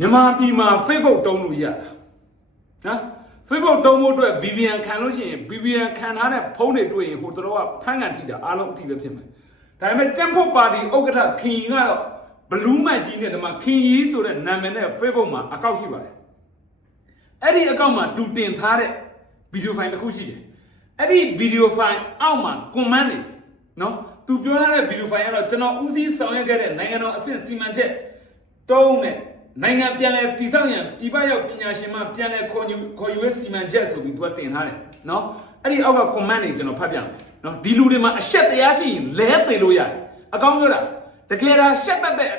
မြန်မာပြည်မှာ Facebook တုံးလို့ရတာနော် Facebook တုံးဖို့အတွက် VPN ခံလို့ရှိရင် VPN ခံထားတဲ့ဖုန်းတွေတွေ့ရင်ဟိုတော့ကဖမ်းကန်ထိတာအားလုံးအထိပဲဖြစ်မယ်ဒါပေမဲ့ကြက်ဖို့ပါတီဥက္ကဋ္ဌခင်ကြီးကတော့ဘလူးမတ်ကြီးနဲ့ဒီမှာခင်ကြီးဆိုတဲ့နာမည်နဲ့ Facebook မှာအကောင့်ရှိပါတယ်အဲ့ဒီအကောင့်မှာတူတင်ထားတဲ့ဗီဒီယိုဖိုင်တစ်ခုရှိတယ်အဲ့ဒီဗီဒီယိုဖိုင်အောက်မှာ comment တွေနော်သူပြောထားတဲ့ဗီဒီယိုဖိုင်ကတော့ကျွန်တော်ဦးစီးဆောင်ရွက်ခဲ့တဲ့နိုင်ငံတော်အဆင့်စီမံချက်တုံးနဲ့ နိုင်ငံပြန်လည်တည်ဆောက်ရန်ပြည်ပရောက်ပညာရှင်မှပြန်လည်ခေါ်ယူခေါ်ယူရေးစီမံချက်ဆိုပြီးသူကတင်ထားတယ်နော်အဲ့ဒီအောက်က comment တွေကျွန်တော်ဖတ်ပြမယ်နော်ဒီလူတွေမှာအရှက်တရားရှိရင်လဲသေးလို့ရတယ်အကောင်းပြောတာတကယ်ဒါရှက်တတ်တဲ့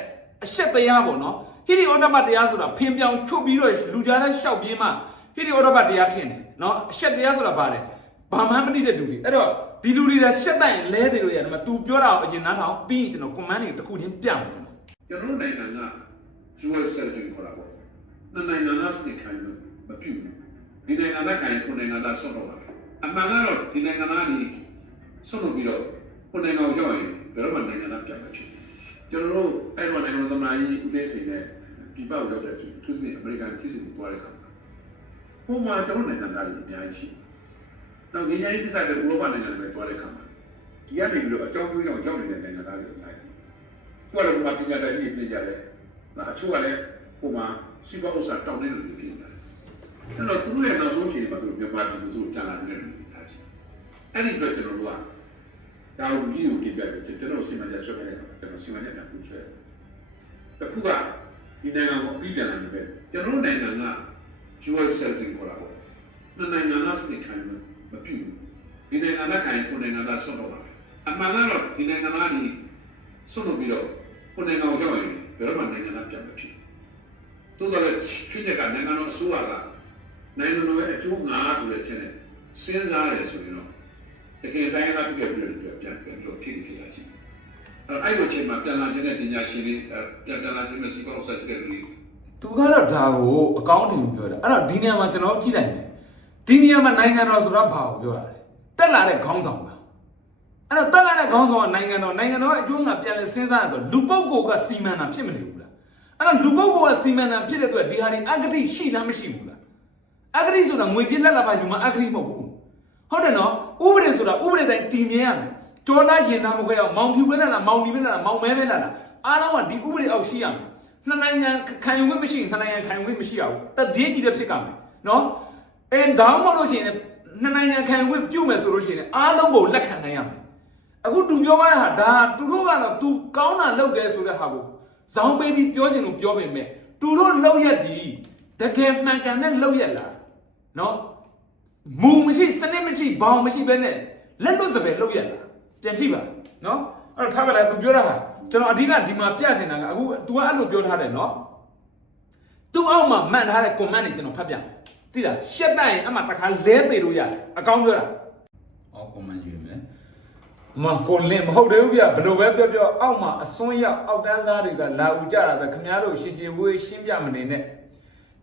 အရှက်တရားပေါ့နော်ဟိရိဩတ္တပတရားဆိုတာဖင်ပြောင်ချုပ်ပြီးတော့လူကြားတဲ့ရှောက်ပြေးမှဟိရိဩတ္တပတရားထင်တယ်နော်အရှက်တရားဆိုတာဘာလဲဘာမှမသိတဲ့လူတွေအဲ့တော့ဒီလူတွေကရှက်တိုင်းလဲသေးလို့ရတယ်မ तू ပြောတာကိုအရင်နားထောင်ပြီးရင်ကျွန်တော် comment တွေတစ်ခုချင်းပြမယ်ကျွန်တော်ကျွန်တော်တို့နိုင်ငံက dual citizen ခေါ်တာပေါ့နှစ်နိုင်ငံသားစနစ်ခိုင်းလို့မပြုဘူးဒီနိုင်ငံသားခိုင်းကိုနိုင်ငံသားဆွတ်တော့တာအမှန်ကတော့ဒီနိုင်ငံသားนี่ဆွတ်လို့ပြီးတော့ကိုနိုင်ငံကိုရောက်ရင်ဘယ်တော့မှနိုင်ငံသားပြန်မဖြစ်ကျွန်တော်တို့အဲ့တော့နိုင်ငံသမ္မတကြီးဦးသိန်းစိန်နဲ့ပြည်ပကိုရောက်တဲ့သူသူတို့အမေရိကန်ပြည်စစ်ကိုတွားတဲ့အခါမှာဟိုမှာကျွန်တော်နိုင်ငံသားတွေအများကြီးရှိနောက်ငင်းကြီးပြည်ဆိုင်တဲ့ဥရောပနိုင်ငံတွေတွားတဲ့အခါမှာဒီကနေပြီးတော့အကြောင်းပြုကြောင့်ရောက်နေတဲ့နိုင်ငံသားတွေအများကြီးသူကလည်းဘာပညာတတ်ကြီးပြင်ကြတယ်။ အချို့ကလည်းဟိုမှာစီးပွားဥစ္စာတောင်းနေလို့ပြင်တယ်။အဲ့တော့သူတို့ရဲ့နောက်ဆုံးချိန်မှာသူတို့မြန်မာပြည်သူတို့တန်လာတဲ့လူတွေထားတယ်။အဲ့ဒီတော့ကျွန်တော်တို့ကဒါကိုကြီးကိုတင်ပြတယ်ကျွန်တော်စီမံချက်ဆွဲခဲ့တယ်ကျွန်တော်စီမံချက်နဲ့ပူဆွဲ။တခုကဒီနိုင်ငံကိုအပြီးပြန်လာနေပဲကျွန်တော်တို့နိုင်ငံက dual citizen ခေါ်တာပေါ့။နှစ်နိုင်ငံသားစနစ်ခိုင်းလို့မပြုဘူး။ဒီနိုင်ငံသားခိုင်းကိုနိုင်ငံသားဆွတ်တော့တာ။အမှန်ကတော့ဒီနိုင်ငံသားကြီးဆွလို့ပြီးတော့ကိုယ်နိုင်ငံကိုရောက်ရင် ဘယ်တော့မှနိုင်ငံသားပြန်မဖြစ်။သို့တော်လည်းဖြစ်တဲ့ကနိုင်ငံတော်အစိုးရကနိုင်ငံတော်ရဲ့အကျိုးငါဆိုတဲ့ချက်နဲ့စဉ်းစားရဆိုရင်တော့တကယ်တိုင်းသားပြည့်ပြည့်ပြည့်ပြန်ပြန်လို့ဖြစ်ဖြစ်လာချင်း။အဲ့အဲ့လိုချိန်မှာပြန်လာခြင်းတဲ့ပညာရှင်တွေပြန်ပြန်လာခြင်းနဲ့စီကောက်ဆက်တဲ့လူတွေသူကတော့ဒါကိုအကောင်းတင်ပြောတာအဲ့တော့ဒီနေရာမှာကျွန်တော်ကြည့်လိုက်မယ်ဒီနေရာမှာနိုင်ငံတော်ဆိုတာဘာကိုပြောတာလဲတက်လာတဲ့ခေါင်းဆောင်ပါ အဲ့တော့တက်လာတဲ့ခေါင်းဆောင်ကနိုင်ငံတော်နိုင်ငံတော်ရဲ့အကျိုးငါပြန်လဲစဉ်းစားရဆိုလူပုဂ္ဂိုလ်ကစီမံတာဖြစ်မနေဘူးလားအဲ့တော့လူပုဂ္ဂိုလ်ကစီမံတာဖြစ်တဲ့အတွက်ဒီဟာဒီအဂတိရှိလားမရှိဘူးလားအဂတိဆိုတာငွေကြေးလက်လာပါယူမှာအဂတိမဟုတ်ဘူးဟုတ်တယ်နော်ဥပဒေဆိုတာဥပဒေတိုင်းတည်မြဲရမယ်တော်လားရင်သားမခွဲအောင်မောင်ဖြူပဲလားမောင်ဒီပဲလားမောင်မဲပဲလားအားလုံးကဒီဥပဒေအောက်ရှိရမယ်နှစ်နိုင်ငံခံယူခွင့်မရှိရင်နှစ်နိုင်ငံခံယူခွင့်မရှိရဘူးတည်ကြည့်တဲ့ဖြစ်ကမယ်နော်အဲဒါမှမဟုတ်လို့ရှိရင်နှစ်နိုင်ငံခံယူခွင့်ပြုမယ်ဆိုလို့ရှိရင်အားလုံးကိုလက်ခံနိုင်ရမယ် အခုသူပြောသွားတာဟာဒါသူတို့ကတော့သူကောင်းတာလုပ်တယ်ဆိုတဲ့ဟာကိုဇောင်းပေးပြီးပြောချင်လို့ပြောပေမဲ့သူတို့လောက်ရက်ဒီတကယ်မှန်ကန်တဲ့လောက်ရက်လားနော်မူမရှိစနစ်မရှိဘောင်မရှိဘဲနဲ့လက်လွတ်စပယ်လောက်ရက်လားပြန်ကြည့်ပါနော်အဲ့တော့ထားပါလားသူပြောတာဟာကျွန်တော်အဓိကဒီမှာပြချင်တာကအခု तू ကအဲ့လိုပြောထားတယ်နော်သူ့အောက်မှာမှန်ထားတဲ့ comment တွေကျွန်တော်ဖတ်ပြမယ်သိလားရှက်တိုက်ရင်အမှတခါလဲသေးလို့ရတယ်အကောင်းပြောတာအော် comment ယူမယ် မကိုလင်းမဟုတ်တယ်ဘူးဗျဘယ်လိုပဲပြောပြောအောက်မှာအစွန်းရောက်အောက်တန်းစားတွေကလာဦးကြတာပဲခင်ဗျားတို့ရှင်းရှင်းဝေးရှင်းပြမနေနဲ့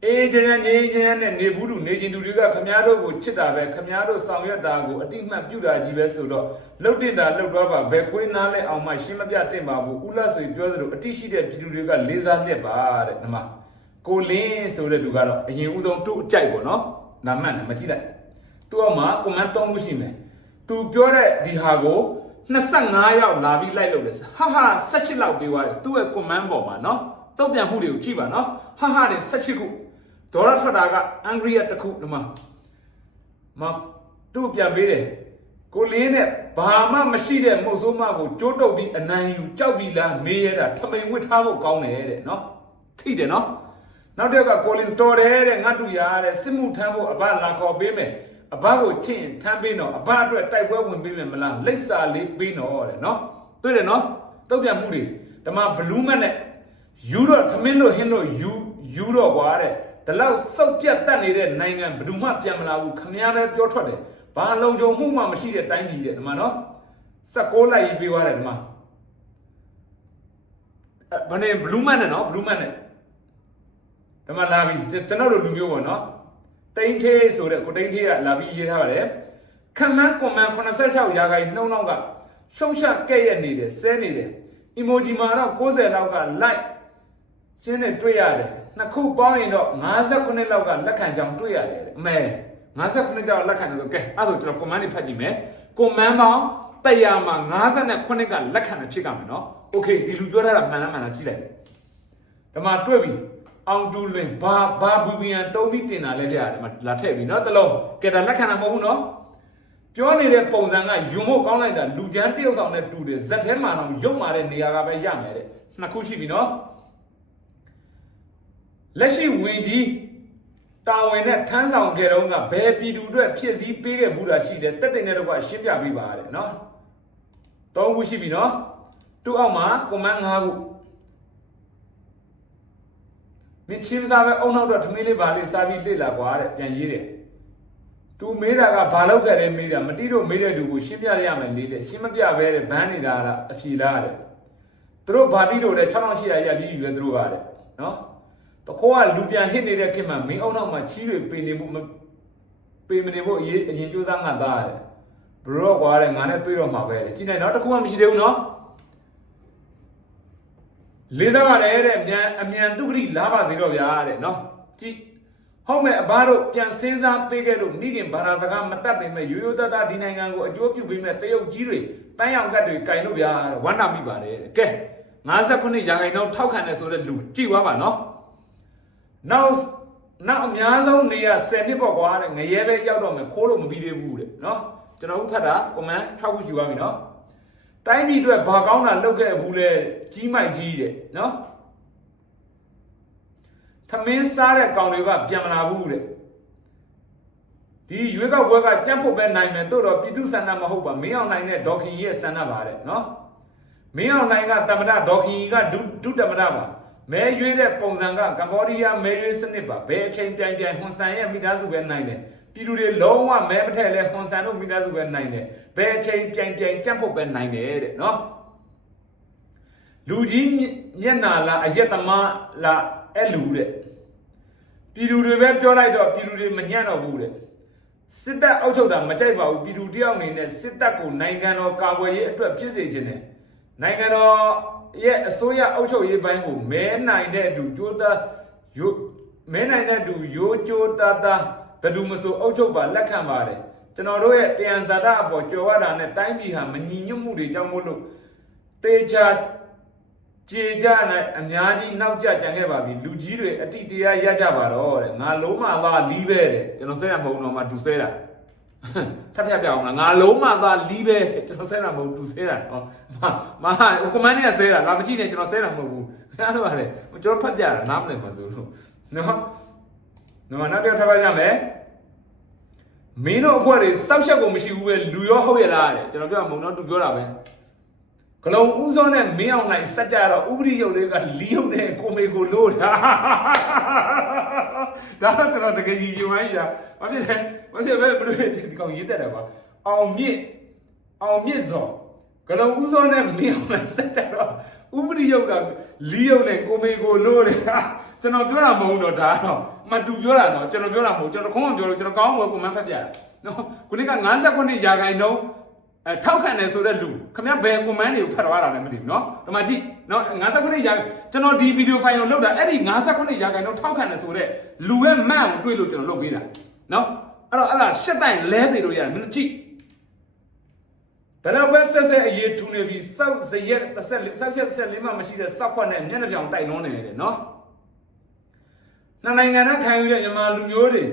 အေးချမ်းချမ်းငြိမ်းချမ်းနဲ့နေဘူးတူနေချင်းတူတွေကခင်ဗျားတို့ကိုချစ်တာပဲခင်ဗျားတို့ဆောင်ရွက်တာကိုအတိအမှတ်ပြုတာကြီးပဲဆိုတော့လှုပ်တင်တာလှုပ်တော့ပါဘယ်ခွေးနားလဲအောင်မှရှင်းမပြတင်ပါဘူးဥလဆိုပြောသလိုအတိရှိတဲ့ပြည်သူတွေကလေးစားလျက်ပါတဲ့နမကိုလင်းဆိုတဲ့သူကတော့အရင်ဦးဆုံးသူ့အကြိုက်ပေါ့နော်။နာမှန်တယ်မကြည့်လိုက်။ तू ကမှ comment တောင်းလို့ရှိမယ်။ तू ပြောတဲ့ဒီဟာကို 25ရောက်လာပြီးလိုက်လို့လေ။ဟာဟာ18လောက်ပြီးသွားတယ်။ तू ရဲ့ comment ပေါ်မှာနော်။တုံ့ပြန်မှုတွေကိုကြည့်ပါနော်။ဟာဟာတဲ့18ခု။ဒေါ်ရထွက်တာက angry ရတစ်ခုဒီမှာမသူ့ပြန်ပေးတယ်။ကိုလင်းနဲ့ဘာမှမရှိတဲ့မှုတ်ဆိုးမကိုကြိုးတုပ်ပြီးအနံယူကြောက်ပြီးလားမေးရတာထမိန်ဝစ်ထားဖို့ကောင်းတယ်တဲ့နော်။ထိတယ်နော်။နောက်တစ်ယောက်ကကိုလင်တော်တယ်တဲ့ငါတူရတဲ့စစ်မှုထမ်းဖို့အဘလာခေါ်ပေးမယ် အဘကိုချင့်ထမ်းပေးတော့အဘအတွက်တိုက်ပွဲဝင်ပေးမယ်မလားလိပ်စာလေးပေးတော့တဲ့နော်တွေ့တယ်နော်တုတ်ပြမှုတွေဓမ္မဘလူးမတ်နဲ့ယူတော့သမင်းလို့ဟင်းလို့ယူယူတော့ကွာတဲ့ဒီလောက်စုပ်ပြတ်တက်နေတဲ့နိုင်ငံဘယ်သူမှပြန်မလာဘူးခမည်းပဲပြောထွက်တယ်ဘာလုံခြုံမှုမှမရှိတဲ့တိုင်းပြည်တဲ့ဓမ္မနော်16လိုက်ရေးပေးသွားတယ်ဓမ္မအဲဘာနဲ့ဘလူးမတ်နဲ့နော်ဘလူးမတ်နဲ့ဓမ္မလာပြီကျွန်တော်တို့လူမျိုးပေါ့နော် တိန်သေးဆိုတဲ့ကိုတိန်သေးကလာပြီးရေးထားပါတယ်ခံမန်းကွန်မန်86ရာခိုင်နှုန်းလောက်ကရှုံးရှကဲ့ရက်နေတယ်ဆဲနေတယ် emoji မှာတော့90လောက်က like ရှင်းနဲ့တွေ့ရတယ်နှစ်ခုပေါင်းရင်တော့58လောက်ကလက်ခံကြောင်းတွေ့ရတယ်တဲ့အမဲ58ကြောင်းလက်ခံတယ်ဆိုကဲအဲ့ဒါဆိုကျွန်တော် command တွေဖတ်ကြည့်မယ် command ပေါင်း100မှာ58ကလက်ခံတယ်ဖြစ်ကြမယ်နော် okay ဒီလူပြောထားတာမှန်လားမှန်လားကြည့်လိုက်ဒီမှာတွေ့ပြီ အောင်တူလွင်ဘာဘာဘူဘီယန်တုံးပြီးတင်တာလဲပြရတယ်ဒီမှာလာထည့်ပြီနော်တလုံးကဲဒါလက်ခံတာမဟုတ်ဘူးနော်ပြောနေတဲ့ပုံစံကယုံဖို့ကောင်းလိုက်တာလူချမ်းတယောက်ဆောင်နဲ့တူတယ်ဇက်ထဲမှာတော့ရုပ်မာတဲ့နေရာကပဲရမယ်တဲ့နှစ်ခုရှိပြီနော်လက်ရှိဝင်ကြီးတာဝန်နဲ့ထမ်းဆောင်ခဲ့တော့ကဘယ်ပြည်သူအတွက်ဖြစ်စည်းပေးခဲ့ဘူးတာရှိတယ်တက်တဲ့နဲ့တော့ကရှင်းပြပေးပါရတယ်နော်သုံးခုရှိပြီနော်သူ့အောက်မှာ command ၅ခု မင်းချင်းစားပဲအုံနောက်တော့ထမင်းလေးပါလေးစားပြီးလေ့လာကွာတဲ့ပြန်ရေးတယ်သူမေးတာကဘာလောက်ခဲ့လဲမေးတာမတိတော့မေးတဲ့သူကိုရှင်းပြရမယ်လေးတဲ့ရှင်းမပြဘဲတဲ့ဘန်းနေတာလားအဖြေလားတဲ့သူတို့ဘာတိတော့လဲ6800ရပြီးပြီပဲသူတို့ကတဲ့နော်တခေါကလူပြန်ဟစ်နေတဲ့ခင်မှာမင်းအောင်နောက်မှာချီးတွေပေနေဖို့မပေမနေဖို့အရင်အရင်ကြိုးစားငါသားရတယ်ဘရော့ကွာတဲ့ငါနဲ့တွေ့တော့မှာပဲတဲ့ကြည့်နေတော့တခုမှမရှိသေးဘူးနော် လေးသားပါတယ်တဲ့မြန်အမြန်တုဂတိလာပါစေတော့ဗျာတဲ့နော်ကြည့်ဟုတ်မဲ့အဘတို့ပြန်စဉ်းစားပေးခဲ့လို့မိခင်ဘာသာစကားမတတ်ပေမဲ့ရိုးရိုးသားသားဒီနိုင်ငံကိုအကျိုးပြုပေးမဲ့တရုတ်ကြီးတွေပန်းရောင်ကတ်တွေကင်လို့ဗျာတဲ့ဝမ်းနာမိပါတယ်တဲ့ကဲ59ရာခိုင်နှုန်းထောက်ခံတယ်ဆိုတဲ့လူကြည့်သွားပါနော်နောက်နောက်အများဆုံးနေရ10နှစ်ပေါ့ကွာတဲ့ငရဲပဲရောက်တော့မယ်ခိုးလို့မပြီးသေးဘူးတဲ့နော်ကျွန်တော်ဥဖတ်တာ comment 6ခုယူပါပြီနော် တိုင်းပြည်အတွက်ဘာကောင်းတာလုပ်ခဲ့ဘူးလဲကြီးမိုက်ကြီးတဲ့နော်သမင်းစားတဲ့ကောင်တွေကပြန်မလာဘူးတဲ့ဒီရွေးကောက်ပွဲကကြက်ဖို့ပဲနိုင်မယ်တို့တော့ပြည်သူဆန္ဒမဟုတ်ပါမင်းအောင်နိုင်တဲ့ဒေါခင်ကြီးရဲ့ဆန္ဒပါတဲ့နော်မင်းအောင်နိုင်ကတမ္မတဒေါခင်ကြီးကဒုဒုတမ္မတပါမဲရွေးတဲ့ပုံစံကကမ္ဘောဒီးယားမဲရွေးစနစ်ပါဘယ်အချိန်ပြိုင်ပြိုင်ဟွန်ဆန်ရဲ့မိသားစုပဲနိုင်တယ် ပြည်သူတွေလုံးဝမဲမထက်လဲဟွန်ဆန်တို့မိသားစုပဲနိုင်တယ်ဘယ်အချိန်ပြိုင်ပြိုင်ကြက်ဖို့ပဲနိုင်တယ်တဲ့နော်လူကြီးမျက်နာလားအယက်သမားလားအဲ့လူတဲ့ပြည်သူတွေပဲပြောလိုက်တော့ပြည်သူတွေမညံ့တော့ဘူးတဲ့စစ်တပ်အုပ်ချုပ်တာမကြိုက်ပါဘူးပြည်သူတယောက်အနေနဲ့စစ်တပ်ကိုနိုင်ငံတော်ကာကွယ်ရေးအတွက်ဖြစ်စေခြင်းနဲ့နိုင်ငံတော်ရဲ့အစိုးရအုပ်ချုပ်ရေးပိုင်းကိုမဲနိုင်တဲ့အတူကြိုးစားရိုးမဲနိုင်တဲ့အတူရိုးကြိုးသားသား ဘယ်သူမဆိုအုပ်ချုပ်ပါလက်ခံပါတယ်ကျွန်တော်တို့ရဲ့တယံဇာတအပေါ်ကြော်ရတာနဲ့တိုင်းပြည်ဟာမညီညွတ်မှုတွေကြောင့်မို့လို့တေချာကြေကြနဲ့အများကြီးနောက်ကျကြံခဲ့ပါပြီလူကြီးတွေအတိတရားရကြပါတော့တဲ့ငါလုံးမသားလီးပဲတဲ့ကျွန်တော်ဆဲတာမဟုတ်တော့မှသူဆဲတာထပ်ဖြတ်ပြအောင်လားငါလုံးမသားလီးပဲကျွန်တော်ဆဲတာမဟုတ်သူဆဲတာဟောမမဟိုကမန်းနဲ့ဆဲတာငါမကြည့်နဲ့ကျွန်တော်ဆဲတာမဟုတ်ဘူးအဲ့လိုပါလေကျွန်တော်ဖတ်ကြတာနားမလည်ပါဆိုလို့နော် နော်နောက်တစ်ယောက်ထပ်ပါကြမယ်မင်းတို့အဖွဲ့တွေစောက်ချက်ကိုမရှိဘူးပဲလူရောဟုတ်ရလားတဲ့ကျွန်တော်ပြောမုံတော့သူပြောတာပဲဂလုံးဦးစောနဲ့မင်းအောင်နိုင်စက်ကြတော့ဥပရိယုတ်လေးကလီယုတ်နဲ့ကိုမေကိုလို့တာဒါတော့ကျွန်တော်တကယ်ကြီးယူမိုင်းရဘာဖြစ်လဲဘာဖြစ်လဲဘယ်လိုဒီကောင်ရေးတတ်တယ်ကွာအောင်မြင့်အောင်မြင့်စော ကလုံဦးစောနဲ့မင်းအောင်လည်းဆက်ကြတော့ဥပရိယုတ်ကလီးယုတ်နဲ့ကိုမေကိုလို့လေကျွန်တော်ပြောတာမဟုတ်တော့ဒါတော့မတူပြောတာတော့ကျွန်တော်ပြောတာမဟုတ်ကျွန်တော်ခေါင်းပြောလို့ကျွန်တော်ကောင်းဘောကွန်မန့်ဖတ်ပြတာနော်ခုနေ့က59ရာခိုင်နှုန်းအဲထောက်ခံတယ်ဆိုတဲ့လူခင်ဗျဘယ်ကွန်မန့်တွေကိုဖတ်သွားတာလဲမသိဘူးနော်ဒီမှာကြည့်နော်59ရာကျွန်တော်ဒီဗီဒီယိုဖိုင်ကိုလုပ်တာအဲ့ဒီ59ရာခိုင်နှုန်းထောက်ခံတယ်ဆိုတဲ့လူရဲ့မန့်ကိုတွေးလို့ကျွန်တော်လုပ်ပေးတာနော်အဲ့တော့အဲ့ဒါရှက်တိုင်းလဲနေလို့ရတယ်မင်းကြည့် ဘယ်တော့ပဲဆက်ဆက်အရေးထူနေပြီးစောက်စရက်တစ်ဆက်လေးစောက်ချက်တစ်ဆက်လေးမှမရှိတဲ့စောက်ခွက်နဲ့မျက်နှာပြောင်တိုက်နှောနေတယ်နော်နှစ်နိုင်ငံကခံယူတဲ့မြန်မာလူမျိုးတွေ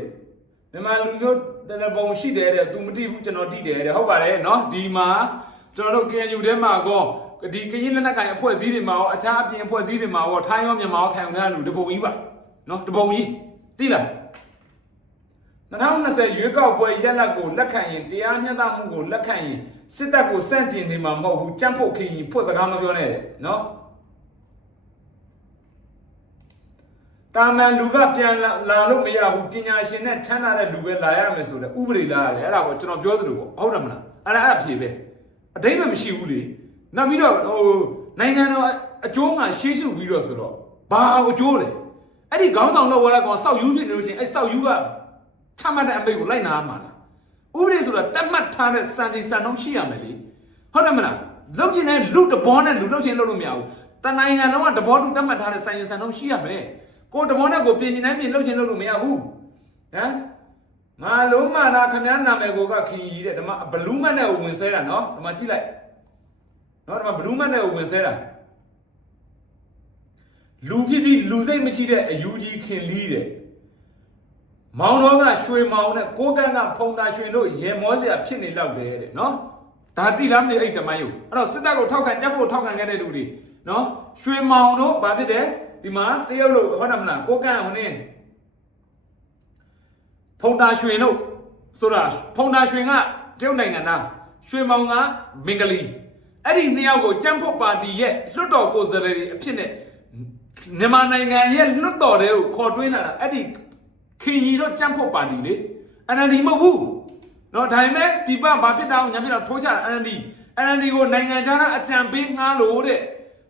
မြန်မာလူမျိုးတဲ့ပုံရှိတယ်တဲ့သူမတိဘူးကျွန်တော်တိတယ်တဲ့ဟုတ်ပါတယ်နော်ဒီမှာကျွန်တော်တို့ KNU ထဲမှာကောဒီကရင်လက်နက်ကိုင်အဖွဲ့အစည်းတွေမှာရောအခြားအပြင်အဖွဲ့အစည်းတွေမှာရောထိုင်းရောမြန်မာရောခံယူတဲ့လူတပုံကြီးပါနော်တပုံကြီးတိလား 2020ရွေးကောက်ပွဲရက်လက်ကိုလက်ခံရင်တရားမျှတမှုကိုလက်ခံရင်စစ်တပ်ကိုစန့်ကျင်နေမှာမဟုတ်ဘူးကြံ့ဖို့ခင်ရင်ဖွတ်စကားမပြောနဲ့နော်တာမန်လူကပြန်လာလို့မရဘူးပညာရှင်နဲ့ချမ်းသာတဲ့လူပဲလာရမယ်ဆိုတော့ဥပဒေလာရတယ်အဲ့ဒါကိုကျွန်တော်ပြောသလိုပေါ့ဟုတ်တယ်မလားအဲ့ဒါအဖြေပဲအတိတ်မှမရှိဘူးလေနောက်ပြီးတော့ဟိုနိုင်ငံတော်အကျိုးငါရှေးရှုပြီးတော့ဆိုတော့ဘာအကျိုးလဲအဲ့ဒီခေါင်းဆောင်လောက်ဝါလာကောင်စောက်ယူဖြစ်နေလို့ရှိရင်အဲ့စောက်ယူက ထမှတ်တဲ့အပိတ်ကိုလိုက်နာမှာလားဥပဒေဆိုတာတတ်မှတ်ထားတဲ့စံချိန်စံနှုန်းရှိရမယ်လေဟုတ်တယ်မလားလုတ်ချင်တဲ့လူတဘောနဲ့လူလုတ်ချင်လုတ်လို့မရဘူးတနိုင်ငံလုံးကတဘောတူတတ်မှတ်ထားတဲ့ဆိုင်ရင်ဆန်တော့ရှိရမယ်ကိုတဘောနဲ့ကိုပြင်နေတိုင်းပြင်လှုပ်ချင်လို့လို့မရဘူးဟမ်ငါလုံးမနာခမည်းနာမည်ကိုကခင်ကြီးတဲ့ဓမ္မဘလူးမတ်နဲ့ဝင်ဆဲတာနော်ဓမ္မကြည့်လိုက်နော်ဓမ္မဘလူးမတ်နဲ့ဝင်ဆဲတာလူဖြစ်ပြီးလူစိတ်မရှိတဲ့အယူကြီးခင်လီးတဲ့ မောင်တော်ကရွှေမောင်နဲ့ကိုကန်းကဖုံတာရွှေတို့ရေမောစရာဖြစ်နေလောက်တယ်တဲ့နော်ဒါတိလားမသိအဲ့ဓမ္မယုတ်အဲ့တော့စစ်တပ်ကိုထောက်ခံတပ်ဖို့ထောက်ခံခဲ့တဲ့လူတွေနော်ရွှေမောင်တို့ဘာဖြစ်တယ်ဒီမှာတရုတ်လို့ဟောတယ်မလားကိုကန်းဟိုနေဖုံတာရွှေတို့ဆိုတာဖုံတာရွှေကတရုတ်နိုင်ငံသားရွှေမောင်ကမင်္ဂလီအဲ့ဒီနှစ်ယောက်ကိုကြံ့ဖို့ပါတီရဲ့လွှတ်တော်ကိုယ်စားလှယ်တွေအဖြစ်နဲ့မြန်မာနိုင်ငံရဲ့လွှတ်တော်တွေကိုခေါ်တွင်းလာတာအဲ့ဒီ ခင်ကြီးတို့ကြံ့ဖို့ပါတီလေ NLD မဟုတ်ဘူးเนาะဒါပေမဲ့ဒီပတ်ဘာဖြစ်တာအောင်ညာဖြစ်တော့ထိုးချတာ NLD NLD ကိုနိုင်ငံခြားသားအကြံပေးငှားလို့တဲ့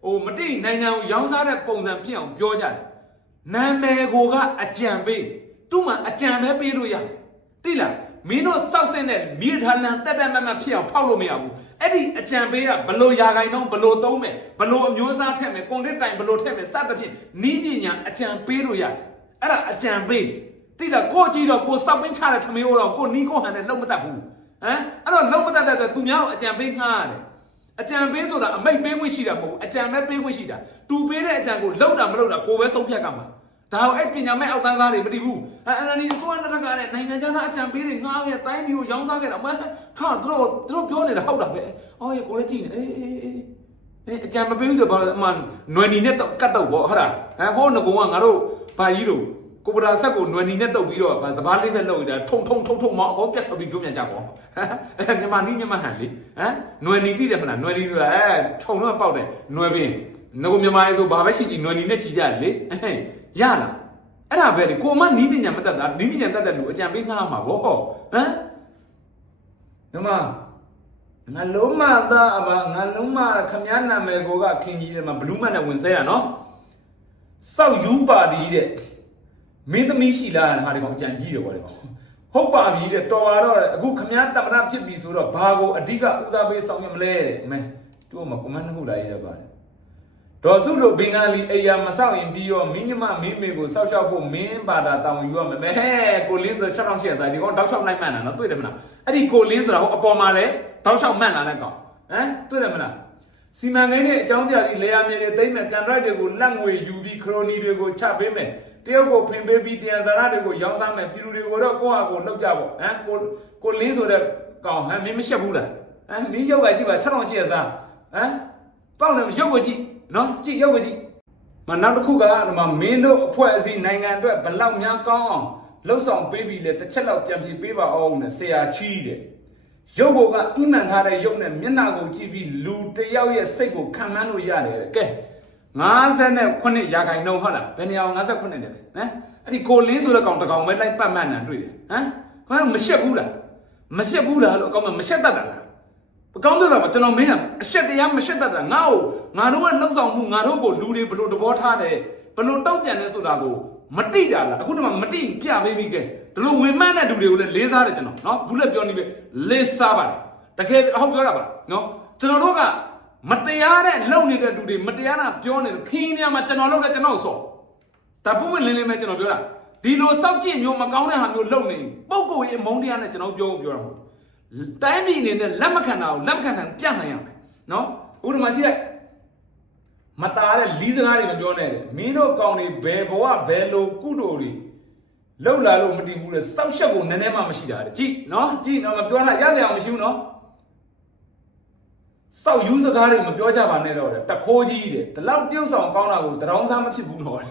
ဟိုမတိနိုင်ငံကိုရောင်းစားတဲ့ပုံစံဖြစ်အောင်ပြောကြတယ်နာမည်ကိုကအကြံပေးသူ့မှာအကြံပဲပေးလို့ရတယ်တိလားမင်းတို့စောက်စင်းတဲ့မြေထာလန်တက်တက်မတ်မတ်ဖြစ်အောင်ဖောက်လို့မရဘူးအဲ့ဒီအကြံပေးကဘလို့ယာခိုင်တော့ဘလို့သုံးမယ်ဘလို့အမျိုးအစားထက်မယ်ကွန်တစ်တိုင်ဘလို့ထက်မယ်စသဖြင့်နီးပညာအကြံပေးလို့ရတယ်အဲ့ဒါအကြံပေး တိတာကိုကြည့်တော့ကိုစောက်ပင်းချတဲ့ထမင်းအိုးတော့ကိုနီးကိုဟန်နဲ့လုံးမတတ်ဘူးဟမ်အဲ့တော့လုံးမတတ်တဲ့အတွက်သူများကိုအကြံပေးငှားရတယ်အကြံပေးဆိုတာအမိတ်ပေးခွင့်ရှိတာမဟုတ်ဘူးအကြံပဲပေးခွင့်ရှိတာတူပေးတဲ့အကြံကိုလောက်တာမလောက်တာကိုပဲဆုံးဖြတ်ကမှာဒါကိုအဲ့ပညာမဲ့အောက်တန်းသားတွေမတည်ဘူးအဲ့အန်နီဆိုရတဲ့ကလည်းနိုင်ငံခြားသားအကြံပေးတွေငှားခဲ့တိုင်းပြည်ကိုရောင်းစားခဲ့တာမဟုတ်ထားသူတို့သူတို့ပြောနေတာဟုတ်တာပဲအော်ရေကိုလည်းကြည့်နေအေးအေးအေးအေးအကြံမပေးဘူးဆိုတော့အမှနွယ်နီနဲ့တော့ကတ်တော့ဗောဟုတ်လားဟမ်ဟောငကုံကငါတို့ဘာကြီးတို့ ကိုပဒါဆက်ကိုနွယ်နီနဲ့တုပ်ပြီးတော့ဗာစပားလေးဆက်လုပ်နေတာထုံထုံထုံထုံမောင်းအကုန်ပြတ်ထွက်ပြီးကျုံးပြန်ကြပေါ့အဲမြန်မာနီးမြန်မာဟန်လေဟမ်နွယ်နီတိတယ်မလားနွယ်နီဆိုတာအဲထုံတော့ပေါက်တယ်နွယ်ပင်ငကိုမြန်မာရေးဆိုဘာပဲရှိကြည့်နွယ်နီနဲ့ချီကြတယ်လေအဲရလားအဲ့ဒါပဲလေကိုမနီးပညာမတတ်တာနီးပညာတတ်တဲ့လူအကြံပေးငှားမှာဗောဟမ်ဓမ္မငါလုံးမသားအမငါလုံးမခမည်းနာမည်ကိုကခင်ကြီးတယ်မှာဘလူးမတ်နဲ့ဝင်ဆဲရနော်စောက်ယူပါတီတဲ့ မင်းသမီးရှိလားဟာဒီကောင်ကြံကြီးတယ်ဗောဒီကောင်ဟုတ်ပါပြီတဲ့တော်ပါတော့အခုခမည်းတမနာဖြစ်ပြီဆိုတော့ဘာကိုအဓိကဦးစားပေးဆောင်ရွက်မလဲတဲ့မဲသူ့မှာကွန်မန့်နှစ်ခုလာရရပါတယ်ဒေါ်စုလိုဘင်္ဂါလီအိယာမဆောက်ရင်ပြီးတော့မင်းညမမင်းမေကိုစောက်ရှောက်ဖို့မင်းဘာသာတောင်းယူရမယ်မဲဟဲကိုလင်းဆိုရှောက်ရှောက်ရှက်သားဒီကောင်တောက်ရှောက်လိုက်မှန်တာနော်တွေ့တယ်မလားအဲ့ဒီကိုလင်းဆိုတာဟိုအပေါ်မှာလဲတောက်ရှောက်မှန်လာတဲ့ကောင်ဟမ်တွေ့တယ်မလားစီမံကိန်းနဲ့အကြောင်းပြပြီးလေယာမြေတွေသိမ့်မယ်ကန်ရိုက်တွေကိုလက်ငွေယူပြီးခရိုနီတွေကိုချပေးမယ် တရုတ်ကိုဖင်ပေးပြီးတရားစာရတွေကိုရောင်းစားမယ်ပြည်သူတွေကိုတော့ကိုယ့်ဟာကိုယ်လှုပ်ကြပေါ့ဟမ်ကိုကိုလင်းဆိုတဲ့ကောင်ဟမ်မင်းမရှက်ဘူးလားဟမ်မင်းရုပ်ကကြည့်ပါ6000ရှိရစားဟမ်ပေါက်တယ်ရုပ်ကိုကြည့်နော်ကြည့်ရုပ်ကိုကြည့်မနောက်တစ်ခုကဒီမှာမင်းတို့အဖွဲ့အစည်းနိုင်ငံအတွက်ဘလောက်များကောင်းအောင်လှုပ်ဆောင်ပေးပြီးလဲတစ်ချက်လောက်ပြန်ပြပေးပါအောင်နဲ့ဆရာချီးတယ်ရုပ်ကိုကအိမှန်ထားတဲ့ရုပ်နဲ့မျက်နှာကိုကြည့်ပြီးလူတစ်ယောက်ရဲ့စိတ်ကိုခံမှန်းလို့ရတယ်တဲ့ကဲ 59ရာခိုင်နှုန်းဟုတ်လားဘယ်နေရာ59နဲ့လဲဟမ်အဲ့ဒီကိုလင်းဆိုတဲ့ကောင်တကောင်ပဲလိုက်ပတ်မှတ်နေတွေ့တယ်ဟမ်ခေါင်းမရှက်ဘူးလားမရှက်ဘူးလားလို့အကောင်မရှက်တတ်တာလားပကောင်းတယ်လားကျွန်တော်မင်းကအရှက်တရားမရှက်တတ်တာငါ့ကိုငါတို့ကနှုတ်ဆောင်မှုငါတို့ကိုလူတွေဘလို့တဘောထားတယ်ဘလို့တောက်ပြန်လဲဆိုတာကိုမတိတာလားအခုတော့မတိပြပေးပြီကဲဒီလိုဝင်မှန်းတဲ့လူတွေကိုလည်းလေးစားတယ်ကျွန်တော်နော်ဘူးလက်ပြောနေပြီလေးစားပါတယ်တကယ်ဟုတ်ပြောတာပါနော်ကျွန်တော်တို့က မတရားတဲ့လုံနေတဲ့လူတွေမတရားတာပြောနေတယ်ခင်းနေမှာကျွန်တော်လုပ်တယ်ကျွန်တော်စော်ဒါပုံဝင်လင်းလင်းပဲကျွန်တော်ပြောတာဒီလိုစောက်ကြည့်မျိုးမကောင်းတဲ့ဟာမျိုးလုပ်နေပုံကိုယ်ရဲ့အမုန်းတရားနဲ့ကျွန်တော်ပြောဖို့ပြောတာမဟုတ်တိုင်းပြည်အနေနဲ့လက်မခံတာကိုလက်မခံတာပြနိုင်ရမယ်နော်ဥပမာကြည့်လိုက်မတားတဲ့လီးစကားတွေမပြောနဲ့တဲ့မင်းတို့ကောင်းတွေဘယ်ဘဝဘယ်လိုကုသိုလ်တွေလောက်လာလို့မတည်ဘူးလေစောက်ရှက်ကိုနည်းနည်းမှမရှိတာတဲ့ကြည့်နော်ကြည့်နော်မပြောတာရတယ်အောင်မရှိဘူးနော် စောက်ယူစကားတွေမပြောကြပါနဲ့တော့တဲ့တခိုးကြီးတဲ့ဒီလောက်ပြုတ်ဆောင်ကောင်းတာကိုတရောင်းစားမဖြစ်ဘူးတော့တဲ့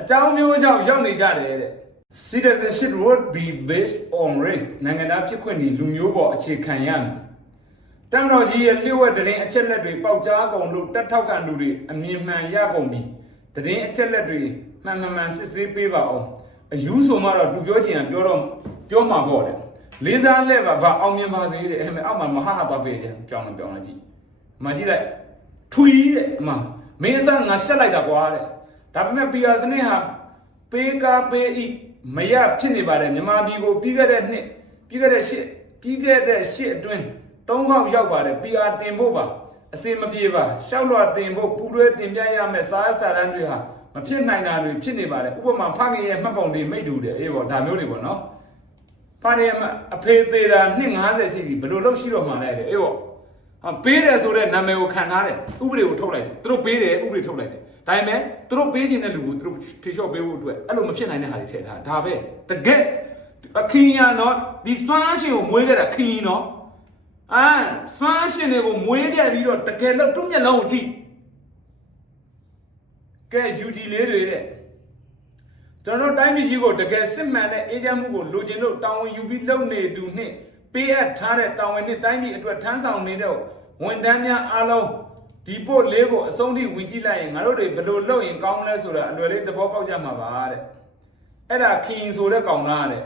အကြောင်းမျိုးကြောင့်ရောက်နေကြတယ်တဲ့ citizenship would be based on race နိုင်ငံသားဖြစ်ခွင့်ဒီလူမျိုးပေါ်အခြေခံရမယ်တမတော်ကြီးရဲ့လျှို့ဝှက်တရင်အချက်လက်တွေပေါက်ကြားကုန်လို့တက်ထောက်ခံလူတွေအမြင်မှန်ရကုန်ပြီတရင်အချက်လက်တွေမှန်မှန်မှန်စစ်ဆေးပေးပါအောင်အယူဆိုမှတော့သူပြောချင်တာပြောတော့ပြောမှာပေါ့တဲ့ လေးစားလဲပါဗာအောင်မြင်ပါစေတဲ့အဲ့မဲ့အောက်မှာမဟာဟာသွားပေးတယ်ကြောင်းလည်းပြောင်းလိုက်ကြည့်အမကြည့်လိုက်ထွီးတဲ့အမမင်းအစားငါရှက်လိုက်တာကွာတဲ့ဒါပေမဲ့ PR စနစ်ဟာပေးကားပေးဤမရဖြစ်နေပါတယ်မြန်မာပြည်ကိုပြီးခဲ့တဲ့နှစ်ပြီးခဲ့တဲ့ရှစ်ပြီးခဲ့တဲ့ရှစ်အတွင်းသုံးခေါက်ရောက်ပါတယ် PR တင်ဖို့ပါအစင်မပြေပါရှောက်လွှာတင်ဖို့ပူတွဲတင်ပြရမယ်စားစာရန်တွေဟာမဖြစ်နိုင်တာတွေဖြစ်နေပါတယ်ဥပမာဖခင်ရဲ့မှတ်ပုံတွေမိတ်တူတယ်အေးပေါ့ဒါမျိုးတွေပေါ့နော် ဖခင်ရဲ့အဖေသေးတာ250ရှိပြီဘယ်လိုလုပ်ရှိတော့မှလဲတဲ့အေးပေါ့ဟာပေးတယ်ဆိုတဲ့နာမည်ကိုခံထားတယ်ဥပဒေကိုထုတ်လိုက်တယ်သူတို့ပေးတယ်ဥပဒေထုတ်လိုက်တယ်ဒါပေမဲ့သူတို့ပေးခြင်းတဲ့လူကိုသူတို့ဖြေလျှော့ပေးဖို့အတွက်အဲ့လိုမဖြစ်နိုင်တဲ့ဟာတွေထည့်ထားဒါပဲတကယ်အခင်းရနော်ဒီစွမ်းရှင်ကိုမွေးခဲ့တာခင်းနော်အာစွမ်းရှင်တွေကိုမွေးခဲ့ပြီးတော့တကယ်လို့သူ့မျက်လုံးကိုကြည့်ကဲ UG လေးတွေတဲ့ ကျွန်တော်တို့တိုင်းပြည်ကြီးကိုတကယ်စစ်မှန်တဲ့အေဂျင့်မှုကိုလိုချင်လို့တာဝန်ယူပြီးလုပ်နေသူနှင့်ပေးအပ်ထားတဲ့တာဝန်နှင့်တိုင်းပြည်အတွက်ထမ်းဆောင်နေတဲ့ဝန်ထမ်းများအားလုံးဒီပို့လေးကိုအဆုံးထိဝင်ကြည့်လိုက်ရင်ငါတို့တွေဘယ်လိုလုပ်ရင်ကောင်းမလဲဆိုတာအလွယ်လေးသဘောပေါက်ကြမှာပါတဲ့အဲ့ဒါခင်ဆိုတဲ့ကောင်သားတဲ့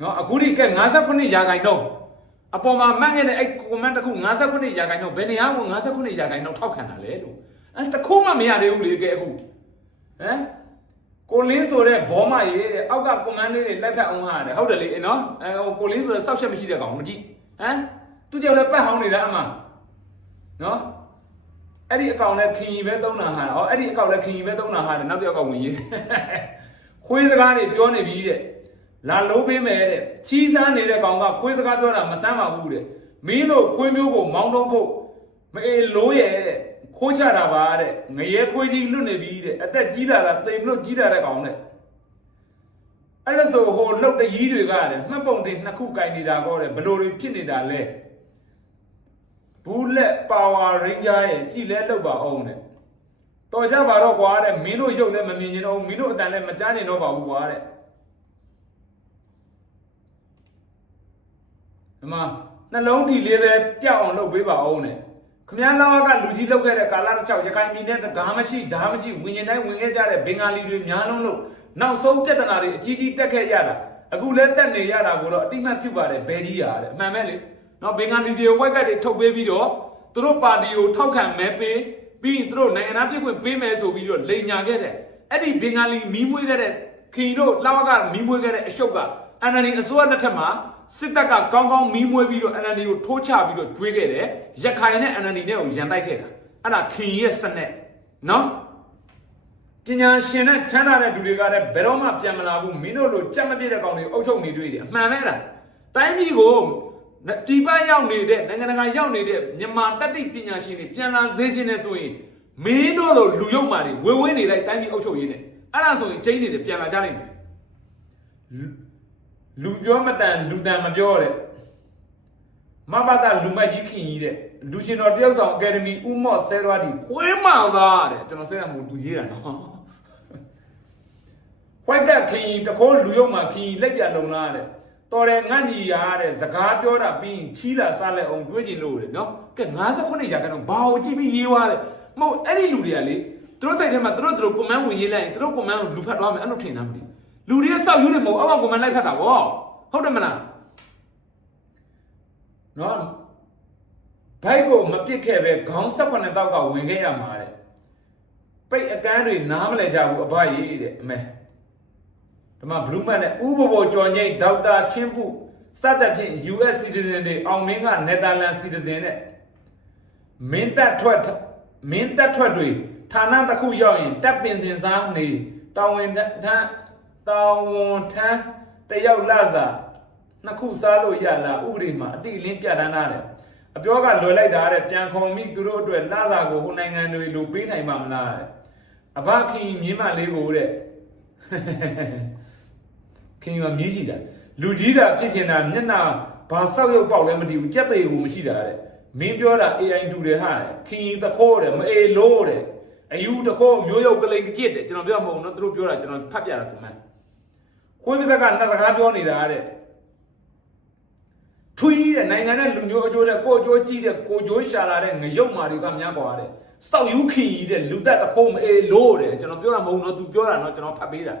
နော်အခုဒီကဲ58ရာခိုင်နှုန်းအပေါ်မှာမှတ်ခဲ့တဲ့အဲ့ comment တစ်ခု59ရာခိုင်နှုန်းဘယ်နေရာမှာ59ရာခိုင်နှုန်းထောက်ခံတာလဲလို့အဲ့တခုမှမရသေးဘူးလေကဲအခုဟမ် ကိုလင်းဆိုတဲ့ဘောမရေးတဲ့အောက်က comment လေးတွေလက်ဖက်အောင်ဟာတယ်ဟုတ်တယ်လေနော်အဲဟိုကိုလင်းဆိုတဲ့စောက်ချက်မရှိတဲ့ကောင်မကြည့်ဟမ်သူကြောက်လည်းပတ်ဟောင်းနေတာအမှနော်အဲ့ဒီအကောင်လည်းခင်ကြီးပဲသုံးတာဟာဩအဲ့ဒီအကောင်လည်းခင်ကြီးပဲသုံးတာဟာတယ်နောက်တစ်ယောက်ကဝင်ရေးခွေးစကားတွေပြောနေပြီတဲ့လာလုံးပေးမယ်တဲ့ချီးစားနေတဲ့ကောင်ကခွေးစကားပြောတာမဆမ်းပါဘူးတဲ့မင်းတို့ခွေးမျိုးကိုမောင်းတော့ဖို့မအေးလို့ရဲ့တဲ့ ခိုးချတာပါတဲ့ငရဲခွေးကြီးလွတ်နေပြီတဲ့အသက်ကြီးလာတာတိမ်လို့ကြီးလာတဲ့ကောင်တဲ့အဲ့ဒါဆိုဟိုလှုပ်တကြီးတွေကတဲ့မှတ်ပုံတင်နှစ်ခုကင်နေတာကောတဲ့ဘလို့တွေဖြစ်နေတာလဲဘူးလက်ပါဝါရိန်းဂျာရဲ့ကြည်လဲလှုပ်ပါအောင်တဲ့တော်ကြပါတော့ကွာတဲ့မင်းတို့ရုပ်လည်းမမြင်ချင်တော့ဘူးမင်းတို့အတန်လည်းမကြားနိုင်တော့ပါဘူးကွာတဲ့ဒီမှာနှလုံးထီလေးပဲပြတ်အောင်လုပ်ပေးပါအောင်နဲ့ ခမည်းလာဝကလူကြီးလောက်ခဲ့တဲ့ကာလတစ်ချောက်ရခိုင်ပြည်နယ်တကားမရှိဓာမရှိဝင်ရင်တိုင်းဝင်ခဲ့ကြတဲ့ဘင်္ဂါလီတွေများလုံးလို့နောက်ဆုံးပြဿနာတွေအကြီးကြီးတက်ခဲ့ရတာအခုလည်းတက်နေရတာကိုတော့အတိမတ်ပြုတ်ပါတယ်ဘဲကြီးရတယ်အမှန်ပဲလေနော်ဘင်္ဂါလီတွေဝိုက်ကတ်တွေထုတ်ပေးပြီးတော့သူတို့ပါတီကိုထောက်ခံမဲပေးပြီးရင်သူတို့နိုင်ငံသားဖြစ်ခွင့်ပေးမယ်ဆိုပြီးတော့လိန်ညာခဲ့တဲ့အဲ့ဒီဘင်္ဂါလီမီးမွေးခဲ့တဲ့ခင်တို့လာဝကမီးမွေးခဲ့တဲ့အရှုပ်က အန်နနီအစိုးရလက်ထက်မှာစစ်တပ်ကကောင်းကောင်းမီးမွေးပြီးတော့ NLD ကိုထိုးချပြီးတော့ကျွေးခဲ့တယ်ရခိုင်နဲ့ NLD နဲ့ကိုရန်တိုက်ခဲ့တာအဲ့ဒါခင်ရဲ့စနက်နော်ပညာရှင်နဲ့ချမ်းသာတဲ့လူတွေကလည်းဘယ်တော့မှပြန်မလာဘူးမင်းတို့လိုကြက်မပြည့်တဲ့ကောင်တွေအုပ်ချုပ်နေတွေ့တယ်အမှန်ပဲလားတိုင်းပြည်ကိုဒီပရောက်နေတဲ့နိုင်ငံတကာရောက်နေတဲ့မြန်မာတတိပညာရှင်တွေပြန်လာသေးခြင်းနဲ့ဆိုရင်မင်းတို့လိုလူယုံမာတွေဝေဝေးနေလိုက်တိုင်းပြည်အုပ်ချုပ်ရေးနဲ့အဲ့ဒါဆိုရင်ကျင်းနေတယ်ပြန်လာကြလိမ့်မယ် လူပြောမတန်လူတန်မပြောတဲ့မဘာတာလူမတ်ကြီးခင်ကြီးတဲ့လူရှင်တော်တယောက်ဆောင်အကယ်ဒမီဥမော့ဆဲရွားဒီခွေးမောင်သားတဲ့ကျွန်တော်ဆဲရမို့သူရေးတာနော်ခွိုက်ကခင်ကြီးတကောလူယုံမှာခင်ကြီးလက်ပြလုံလာတဲ့တော်တယ်ငန့်ကြီးရာတဲ့စကားပြောတာပြီးရင်ချီးလာစားလက်အောင်တွေးကြည့်လို့တဲ့နော်ကဲ59ရာကတော့ဘာကိုကြည့်ပြီးရေးသွားတယ်မဟုတ်အဲ့ဒီလူတွေကလေသူတို့စိတ်ထဲမှာသူတို့သူတို့ comment ဝင်ရေးလိုက်ရင်သူတို့ comment ကိုလူဖတ်သွားမယ်အဲ့လိုထင်တာမသိဘူး လူတွေကစောက်ယူနေမဟုတ်အောက်ကကွန်မန့်လိုက်ဖတ်တာဗောဟုတ်တယ်မလားနော်ဘိုက်ကိုမပစ်ခဲ့ပဲခေါင်းဆက်ခွနဲ့တောက်ကဝင်ခဲ့ရမှာတဲ့ပိတ်အကန်းတွေနားမလဲကြဘူးအဘကြီးတဲ့အမေဒီမှာဘလူးမတ်နဲ့ဥပဘောကျော်ငိမ့်ဒေါက်တာချင်းပုစသဖြင့် US citizen တွေအောင်မင်းက Netherlands citizen နဲ့မင်းတက်ထွက်မင်းတက်ထွက်တွေဌာနတစ်ခုရောက်ရင်တက်ပင်စင်စားနေတာဝန်ထမ်း တာဝန်ထမ်းတယောက်လစာနှစ်ခုစားလို့ရလားဥပဒေမှာအတိအလင်းပြဋ္ဌာန်းထားတယ်အပြောကလွယ်လိုက်တာတဲ့ပြန်ခေါ်မိသူတို့အတွက်လစာကိုဟိုနိုင်ငံတွေလိုပေးနိုင်မှာမလားတဲ့အဘခင်မြင်းမလေးကိုတဲ့ခင်ကမြည်ရှိတာလူကြီးတာဖြစ်ချင်တာမျက်နှာဘာဆောက်ရုပ်ပေါက်လည်းမတည်ဘူးကြက်သေးဘူးမရှိတာတဲ့မင်းပြောတာ AI တူတယ်ဟာခင်တခိုးတယ်မအေလို့တဲ့အယူတခိုးမျိုးရုပ်ကလေးကြစ်တယ်ကျွန်တော်ပြောမဟုတ်ဘူးနော်သူတို့ပြောတာကျွန်တော်ဖတ်ပြတာကွန်မန့် ခွေးပစက်ကနှစ်စကားပြောနေတာတဲ့ထွီးတဲ့နိုင်ငံနဲ့လူမျိုးအကျိုးတဲ့ကိုအကျိုးကြီးတဲ့ကိုကျိုးရှာလာတဲ့ငရုတ်မာတွေကများကွာတဲ့စောက်ယူခီကြီးတဲ့လူသက်တခုံးမအေးလို့တဲ့ကျွန်တော်ပြောတာမဟုတ်တော့ तू ပြောတာတော့ကျွန်တော်ဖတ်ပေးတာ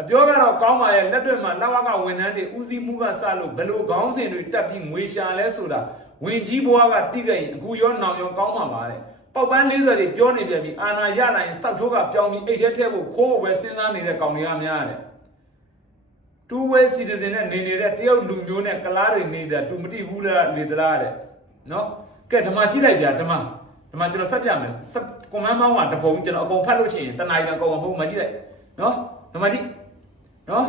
အပြောကတော့ကောင်းပါရဲ့လက်တွေ့မှာလက်ဝါကဝန်ထမ်းတွေဦးစီးမှုကစလို့ဘယ်လိုခေါင်းစဉ်တွေတက်ပြီးငွေရှာလဲဆိုတာဝင်ကြီးဘွားကတိကြရင်အခုရောနောင်ရောကောင်းပါပါတဲ့ပေါက်ပန်း40တွေပြောနေပြန်ပြီးအာနာရနိုင်စောက်ချိုးကပြောင်းပြီးအိတ်ထဲထဲကိုခိုးဝယ်စဉ်းစားနေတဲ့ကောင်တွေကများတယ် two way citizen နဲ့နေနေတဲ့တယောက်လူမျိုးနဲ့ကလားတွေနေတာ तू မတိဘူးလားလေသလားတဲ့နော်ကဲဓမ္မကြည့်လိုက်ဗျာဓမ္မဓမ္မကျွန်တော်ဆက်ပြမယ်ဆက်ကွန်မန်းမောင်းကတပုံကျွန်တော်အကုန်ဖတ်လို့ရှိရင်တနားရီတော့အကုန်မဟုတ်မှကြည့်လိုက်နော်ဓမ္မကြည့်နော်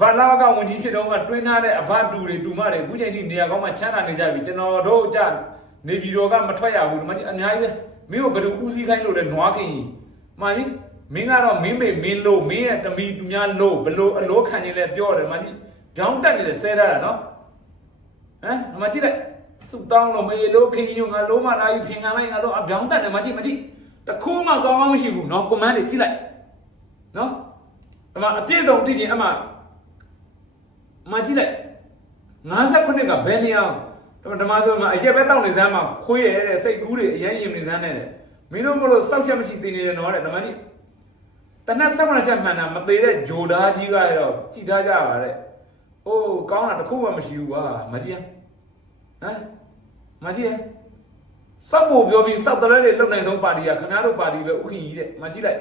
ဘာလာကဝန်ကြီးဖြစ်တော့ကတွင်းထားတဲ့အဘတူတွေတူမတွေအခုချိန်ထိနေရာကောင်းမှချမ်းသာနေကြပြီကျွန်တော်တို့ကြနေပြည်တော်ကမထွက်ရဘူးဓမ္မကြည့်အများကြီးပဲမင်းတို့ဘယ်လိုဦးစီးခိုင်းလို့လဲနွားခင်ကြီးမာကြီး မင်းကတော့မင်းမေမင်းလို့မင်းရဲ့တမီသူများလို့ဘလို့အလိုခံနေလဲပြောတယ်မကြီးပြောင်းတက်နေတယ်ဆဲထားတာနော်ဟမ်မကြီးလိုက်စုတောင်းလို့မေလို့ခင်ယူငါလုံးမသားကြီးဖင်ခံလိုက်ငါတော့အပြောင်းတက်တယ်မကြီးမကြီးတခိုးမှကောင်းကောင်းမရှိဘူးနော်ကွန်မန်းတွေကြည့်လိုက်နော်အမအပြည့်စုံတည်ခြင်းအမမကြည့်လိုက်58ကဘယ်နေအောင်ဓမ္မဆိုမှာအရက်ပဲတောက်နေစမ်းမှာခွေးရတဲ့စိတ်ကူးတွေအရင်ရင်နေစမ်းနေတယ်မင်းတို့မလို့စောက်ချက်မရှိတင်နေတယ်နော်တဲ့ဓမ္မကြီး တနက်ဆက်မလားချက်မှန်တာမသေးတဲ့ဂျိုသားကြီးကရောကြည်သားကြပါတဲ့အိုးကောင်းတာတခုမှမရှိဘူးကွာမကြည့်ဟမ်မကြည့်စောက်ဖို့ပြောပြီးစောက်တလဲတွေလုံနိုင်ဆုံးပါတီကခင်ဗျားတို့ပါတီပဲဥခင်ကြီးတဲ့မကြည့်လိုက်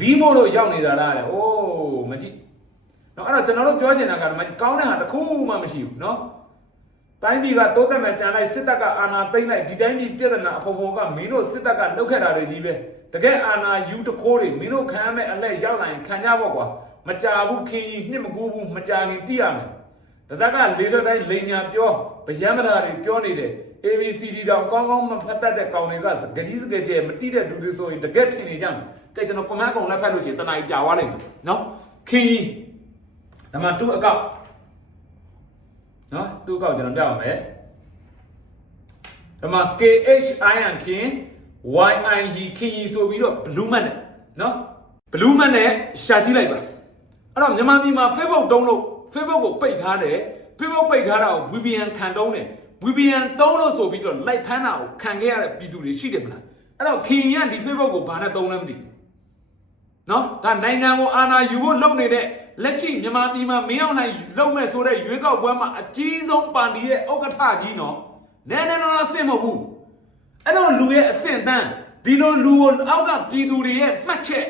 လီးမို့လို့ရောက်နေတာလားတဲ့အိုးမကြည့်နော်အဲ့တော့ကျွန်တော်တို့ပြောချင်တာကဓမ္မကြီးကောင်းတဲ့ဟာတခုမှမရှိဘူးနော်တိုင်းပြည်ကတိုးတက်မဲ့ကြံလိုက်စစ်တပ်ကအာဏာသိမ်းလိုက်ဒီတိုင်းပြည်ပြည်ထနာအဖို့ဖို့ကမင်းတို့စစ်တပ်ကလုပ်ခဲ့တာတွေကြီးပဲ တကယ်အာဏာယူတခိုးတွေမင်းတို့ခံရမဲ့အလှည့်ရောက်လာရင်ခံကြပေါ့ကွာမကြဘူးခင်းကြီးနှစ်မကူဘူးမကြခင်တိရမယ်ဒါစကလေးစက်တိုင်းလိန်ညာပြောဗျမ်းမတာတွေပြောနေတယ် ABCD တောင်ကောင်းကောင်းမဖတ်တတ်တဲ့ကောင်တွေကစကကြီးစကကျဲမတိတဲ့ဒူတွေဆိုရင်တကယ်ထင်နေကြမယ်ကဲကျွန်တော်ကွန်မန့်ကောင်လက်ဖက်လို့ရှိရင်တနားကြီးကြာသွားလိမ့်မယ်နော်ခင်းကြီးဒါမှ2အကောက်နော်သူ့ကောက်ကျွန်တော်ပြပါမယ်ဒီမှာ KHIN ခင် YIG ခင်ကြီးဆိုပြီးတော့ blue man နဲ့နော် blue man နဲ့ရှာကြည့်လိုက်ပါအဲ့တော့မြန်မာပြည်မှာ Facebook တုံးလို့ Facebook ကိုပိတ်ထားတယ် Facebook ပိတ်ထားတာကို VPN ခံတုံးတယ် VPN တုံးလို့ဆိုပြီးတော့ live ဖမ်းတာကိုခံခဲ့ရတဲ့ပြည်သူတွေရှိတယ်မလားအဲ့တော့ခင်ကြီးကဒီ Facebook ကိုဘာနဲ့တုံးလဲမသိဘူးနော်ဒါနိုင်ငံကိုအာဏာယူဖို့လုပ်နေတဲ့လက်ရှိမြန်မာပြည်မှာမင်းအောင်နိုင်လုပ်မဲ့ဆိုတဲ့ရွေးကောက်ပွဲမှာအကြီးဆုံးပါတီရဲ့ဥက္ကဋ္ဌကြီးနော်နည်းနည်းတော့ဆင့်မဟုတ်ဘူး အဲ့တော့လူရဲ့အဆင့်တန်းဒီလိုလူကိုအောက်ကပြည်သူတွေရဲ့မှတ်ချက်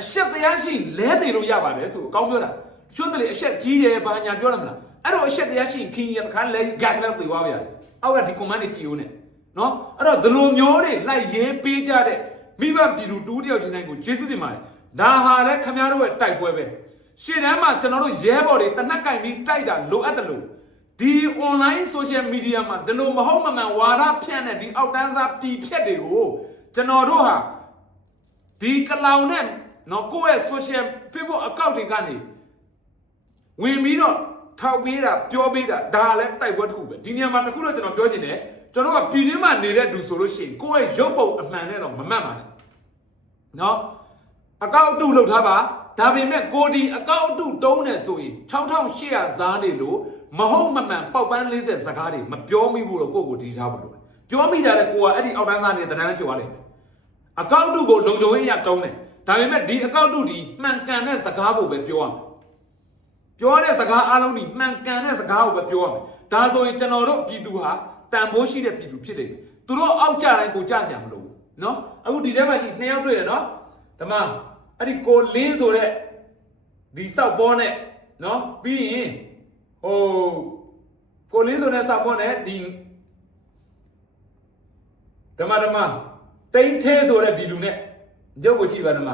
အရှက်တရားရှိလဲနေလို့ရပါတယ်ဆိုအကောင်းပြောတာကျွတ်တယ်အရှက်ကြီးတယ်ဘာညာပြောရမလားအဲ့တော့အရှက်တရားရှိခင်ရတခါလဲဂတ်လဲပြေသွားပါရတယ်အောက်ကဒီ command တွေကြည့်ဦးနဲ့နော်အဲ့တော့ဒီလိုမျိုးတွေလိုက်ရေးပေးကြတဲ့မိဘပြည်သူတူးတယောက်ချင်းတိုင်းကိုကျေးဇူးတင်ပါတယ်ဒါဟာလည်းခမရတို့ရဲ့တိုက်ပွဲပဲရှေ့တန်းမှာကျွန်တော်တို့ရဲဘော်တွေတနက်ကင်ပြီးတိုက်တာလိုအပ်တယ်လို့ ဒီ online social media မှာဒီလိုမဟုတ်မမှန်ဝါဒဖြန့်တဲ့ဒီအောက်တန်းစားပြည်ဖြတ်တွေကိုကျွန်တော်တို့ဟာဒီကလောင်နဲ့နော်ကိုယ့်ရဲ့ social Facebook account တွေကနေဝင်ပြီးတော့ထောက်ပေးတာပြောပေးတာဒါလည်းတိုက်ပွဲတစ်ခုပဲဒီနေရာမှာတစ်ခုတော့ကျွန်တော်ပြောချင်တယ်ကျွန်တော်ကပြည်တွင်းမှာနေတဲ့သူဆိုလို့ရှိရင်ကိုယ့်ရဲ့ရုပ်ပုံအမှန်နဲ့တော့မမှတ်ပါနဲ့နော်အကောက်အတုလုပ်ထားပါဒါပေမဲ့ကိုဒီအကောက်အတုတုံးနေဆိုရင်6800ဇားနေလို့ မဟုတ်မမှန်ပေါက်ပန်း40စကားတွေမပြောမိဘူးတော့ကိုယ့်ကိုတည်ထားဖို့လိုတယ်ပြောမိတာလည်းကိုကအဲ့ဒီအောက်တန်းသားနေတဲ့တန်းချေွားလိမ့်မယ်အကောင့်တုကိုလုံခြုံရေးရတုံးတယ်ဒါပေမဲ့ဒီအကောင့်တုဒီမှန်ကန်တဲ့စကားကိုပဲပြောရမယ်ပြောတဲ့စကားအလုံးဒီမှန်ကန်တဲ့စကားကိုပဲပြောရမယ်ဒါဆိုရင်ကျွန်တော်တို့ပြည်သူဟာတန်ဖိုးရှိတဲ့ပြည်သူဖြစ်နေတယ်သူတို့အောက်ကြတိုင်းကိုကြကြမလို့နော်အခုဒီထဲမှာဒီနှစ်ယောက်တွေ့တယ်နော်ဒါမှအဲ့ဒီကိုလင်းဆိုတဲ့ဒီစောက်ပေါ်နဲ့နော်ပြီးရင် ဟိုကိုလင်းဆိုတဲ့စောက်ပေါ်နဲ့ဒီဓမ္မဓမ္မတိန်သေးဆိုတဲ့ဒီလူနဲ့ရုပ်ကိုကြည့်ပါဓမ္မ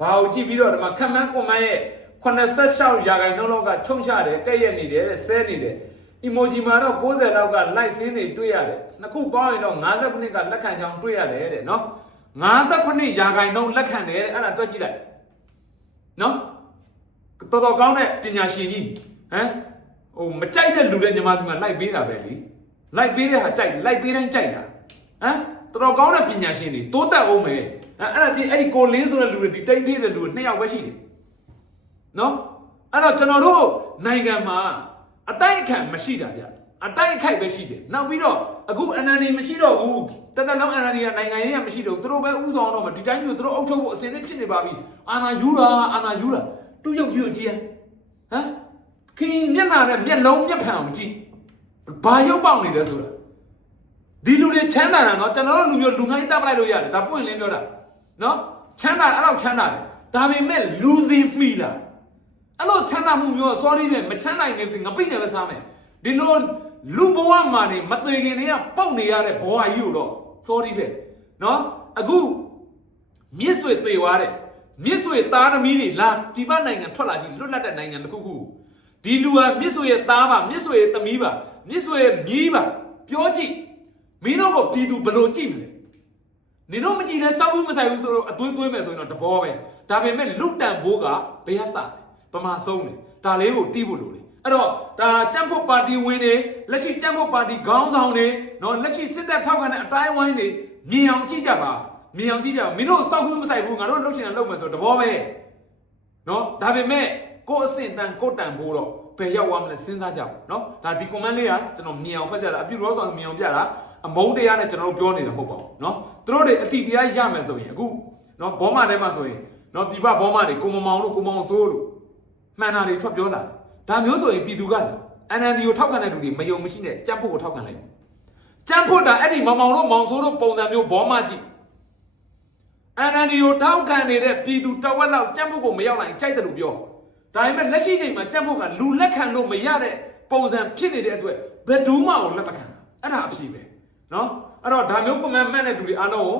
ဘာကိုကြည့်ပြီးတော့ဓမ္မခက်မှန်းကွန်မန်းရဲ့86ရာခိုင်နှုန်းလောက်ကချုံချတယ်ကဲ့ရက်နေတယ်တဲ့ဆဲနေတယ် emoji မှာတော့90လောက်က like စင်းတွေတွေ့ရတယ်နှစ်ခုပေါင်းရင်တော့50ခုနှစ်ကလက်ခံချောင်းတွေ့ရတယ်တဲ့နော်50ရာခိုင်နှုန်းလက်ခံတယ်တဲ့အဲ့ဒါတွက်ကြည့်လိုက်နော်တော်တော်ကောင်းတဲ့ပညာရှင်ကြီးဟမ် ဟိုမကြိုက်တဲ့လူတွေညီမတို့ကလိုက်ပေးတာပဲလीလိုက်ပေးတဲ့ဟာကြိုက်လိုက်ပေးတိုင်းကြိုက်တာဟမ်တော်တော်ကောင်းတဲ့ပညာရှင်တွေတိုးတက်အောင်မယ်အဲ့အဲ့ဒါချင်းအဲ့ဒီကိုလင်းဆိုတဲ့လူတွေဒီတိတ်သေးတဲ့လူတွေနှစ်ယောက်ပဲရှိတယ်နော်အဲ့တော့ကျွန်တော်တို့နိုင်ငံမှာအတိုက်အခံမရှိတာဗျအတိုက်အခိုက်ပဲရှိတယ်နောက်ပြီးတော့အခု NLD မရှိတော့ဘူးတသက်လုံး NLD ကနိုင်ငံရေးကမရှိတော့ဘူးသူတို့ပဲဥဆောင်တော့မှဒီတိုင်းမျိုးသူတို့အုပ်ချုပ်ဖို့အစင်းလေးဖြစ်နေပါပြီအာဏာယူတာအာဏာယူတာတူရုပ်ကြီးကိုကြည့်ဟမ် ခင်မျက်နှာနဲ့မျက်လုံးမျက်ဖန်အောင်ကြည့်ဘာရုပ်ပေါက်နေလဲဆိုတာဒီလူတွေချမ်းသာတာနော်ကျွန်တော်တို့လူမျိုးလူငိုင်းတပ်ပလိုက်လို့ရတယ်ဒါပွင့်လင်းပြောတာနော်ချမ်းသာအဲ့လောက်ချမ်းသာတယ်ဒါပေမဲ့လူစင်မှီလာအဲ့လိုချမ်းသာမှုမျိုး sorry နဲ့မချမ်းနိုင်နေပြီငပိနေပဲစားမယ်ဒီဒီလိုလူဘဝမှာနေမသွေခင်တွေကပေါက်နေရတဲ့ဘဝကြီးကိုတော့စောဒီပဲနော်အခုမြစ်ဆွေသေသွားတဲ့မြစ်ဆွေသားသမီးတွေလာဒီပနိုင်ငံထွက်လာကြည့်လွတ်လပ်တဲ့နိုင်ငံတစ်ခုခု ဒီလူဟာမြစ်ဆွေရဲ့သားပါမြစ်ဆွေရဲ့သမီးပါမြစ်ဆွေရဲ့မြီးပါပြောကြည့်မင်းတို့ကပြည်သူဘယ်လိုကြည့်မလဲနင်တို့မကြည့်လဲစောက်ဘူးမဆိုင်ဘူးဆိုတော့အသွေးသွေးမယ်ဆိုရင်တော့တဘောပဲဒါပေမဲ့လုတ်တန်ဘိုးကဘယ်ဟဆာပမာဆုံးတယ်ဒါလေးကိုတီးဖို့လိုတယ်အဲ့တော့ဒါကြံ့ဖို့ပါတီဝင်တွေလက်ရှိကြံ့ဖို့ပါတီခေါင်းဆောင်တွေနော်လက်ရှိစစ်တပ်ထောက်ခံတဲ့အတိုင်းဝိုင်းတွေမြင်အောင်ကြည့်ကြပါမြင်အောင်ကြည့်ကြပါမင်းတို့စောက်ဘူးမဆိုင်ဘူးငါတို့လှုပ်ရှင်တာလှုပ်မယ်ဆိုတော့တဘောပဲနော်ဒါပေမဲ့ ကိုယ်အစင်တန်ကိုယ်တန်ဘိုးတော့ဘယ်ရောက်သွားမလဲစဉ်းစားကြပါနော်ဒါဒီ comment လေးကကျွန်တော်မြင်အောင်ဖတ်ကြတာအပြုရောဆောင်မြင်အောင်ပြတာအမုန်းတရားနဲ့ကျွန်တော်တို့ပြောနေတာမဟုတ်ပါဘူးနော်သူတို့တွေအတိတရားရမယ်ဆိုရင်အခုနော်ဘောမထဲမှာဆိုရင်နော်ပြပဘောမတွေကိုမမောင်တို့ကိုမောင်ဆိုးလို့မှန်တာတွေထွက်ပြောလာဒါမျိုးဆိုရင်ပြည်သူက NND ကိုထောက်ခံတဲ့လူတွေမယုံမရှိနဲ့ကြမ်းဖို့ကိုထောက်ခံလိုက်ကြမ်းဖို့တာအဲ့ဒီမောင်မောင်တို့မောင်ဆိုးတို့ပုံစံမျိုးဘောမကြည့် NND ကိုထောက်ခံနေတဲ့ပြည်သူတဝက်လောက်ကြက်ဖို့ကိုမရောက်နိုင်ကြိုက်တယ်လို့ပြော ဒါပေမဲ့လက်ရှိချိန်မှာတက်ဖို့ကလူလက်ခံလို့မရတဲ့ပုံစံဖြစ်နေတဲ့အတွက်ဘယ်သူမှကိုလက်မခံအဲ့ဒါအဖြစ်ပဲနော်အဲ့တော့ဒါမျိုး comment မှတ်တဲ့သူတွေအားလုံးကို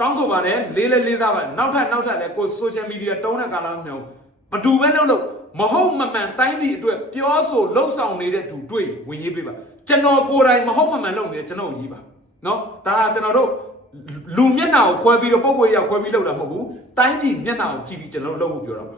တောင်းဆိုပါတယ်လေးလေးလေးစားပါနောက်ထပ်နောက်ထပ်လည်းကို social media တုံးတဲ့ကာလမျိုးဘဒူပဲလုပ်လို့မဟုတ်မမှန်တိုင်းပြည်အတွက်ပြောဆိုလှုပ်ဆောင်နေတဲ့သူတွေ့ဝင်ရေးပေးပါကျွန်တော်ကိုယ်တိုင်မဟုတ်မမှန်လုပ်နေကျွန်တော်ရေးပါနော်ဒါကကျွန်တော်တို့လူမျက်နှာကိုခွဲပြီးတော့ပုံကိုရခွဲပြီးလုပ်တာမဟုတ်ဘူးတိုင်းပြည်မျက်နှာကိုကြည့်ပြီးကျွန်တော်တို့လုပ်ဖို့ပြောတာပါ